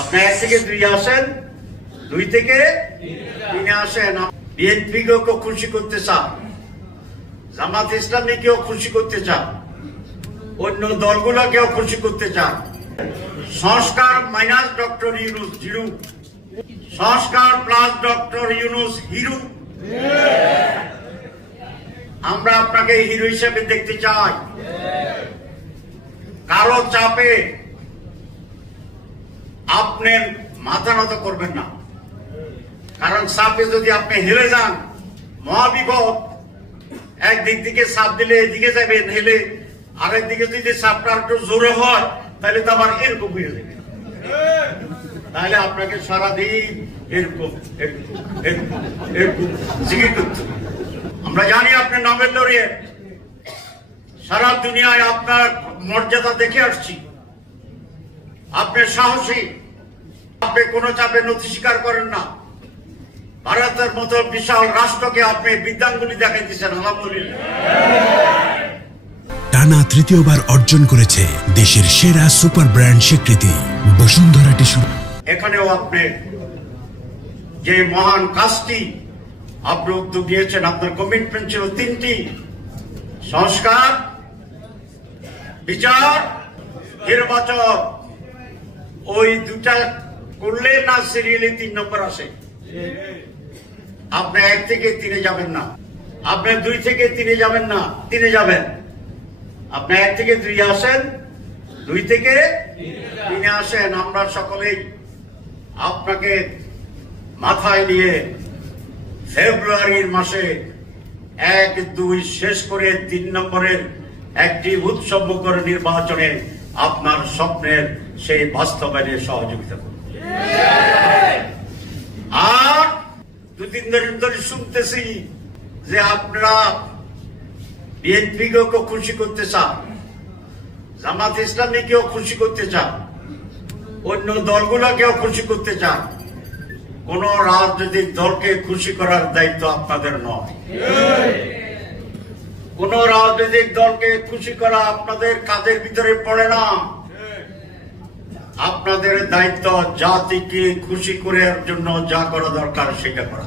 আপনি 1 থেকে 2 আসেন, 2 থেকে 3 আসেন। বিএনপিকেও খুশি করতে চান, জামাত ইসলামীকেও খুশি করতে চান, অন্য দলগুলোকেও খুশি করতে চান। সংস্কার মাইনাস ডক্টর ইউনূস জিরো, সংস্কার প্লাস ডক্টর ইউনূস হিরো। আমরা আপনাকে হিরো হিসেবে দেখতে চাই। কারো চাপে আপনি মাথা নত করবেন না, কারণ চাপে যদি আপনি হেলে যান মহাবিপদ। একদিক থেকে চাপ দিলে এদিকে যাবেন হেলে, আরেক দিকে যদি চাপটা একটু জোরে হয় তাহলে তো আবার এরকম হয়ে যাবে। তাহলে আপনাকে সারাদিন এরকম এরকম এরকম এরকম জিকির করতে। আমরা জানি আপনার নামের লড়িয়ে সারা দুনিয়ায় আপনার মর্যাদা দেখে আসছি। আপনি সাহসী, আপনি কোনো চাপে নথি স্বীকার করেন না। ভারতের মতো বিশাল রাষ্ট্রকে আপনি বিদ্যাঙ্গুলি দেখাই দিচ্ছেন, আলহামদুলিল্লাহ। টানা তৃতীয়বার অর্জন করেছে দেশের সেরা সুপার ব্র্যান্ড স্বীকৃতি বসুন্ধরা টিস্যু। এখানেও আপনি যে মহান কাজটি আপনি উদ্যোগ নিয়েছেন, আপনার কমিটমেন্ট ছিল 3টি: সংস্কার, বিচার, নির্বাচন। ওই 2টা করলে না সিরিয়ালে 3 নম্বর আসে। আপনি 1 থেকে 3 যাবেন না, আপনি 2 থেকে 3 যাবেন না, 3 যাবেন। আপনি 1 থেকে 2 আসেন, 2 থেকে 3 আসেন। আমরা সকলেই আপনাকে মাথায় নিয়ে ফেব্রুয়ারির মাসে 1-2 শেষ করে 3 নম্বরের একটি উৎসবমুখর নির্বাচনে আপনার স্বপ্নের সেই বাস্তবায়নে সহযোগিতা করব। আর 2-3 দিন ধরে শুনতেছি যে আপনারা বিএনপিকেও খুশি করতে চান, জামাত ইসলামীকেও খুশি করতে চান, অন্য দলগুলোকেও খুশি করতে চান। কোন রাজনৈতিক দলকে খুশি করার দায়িত্ব আপনাদের নয়। কোন রাজনৈতিক দলকে খুশি করা আপনাদের কাজের ভিতরে পড়ে না। আপনাদের দায়িত্ব জাতিকে খুশি করার জন্য যা করা দরকার সেটা করা।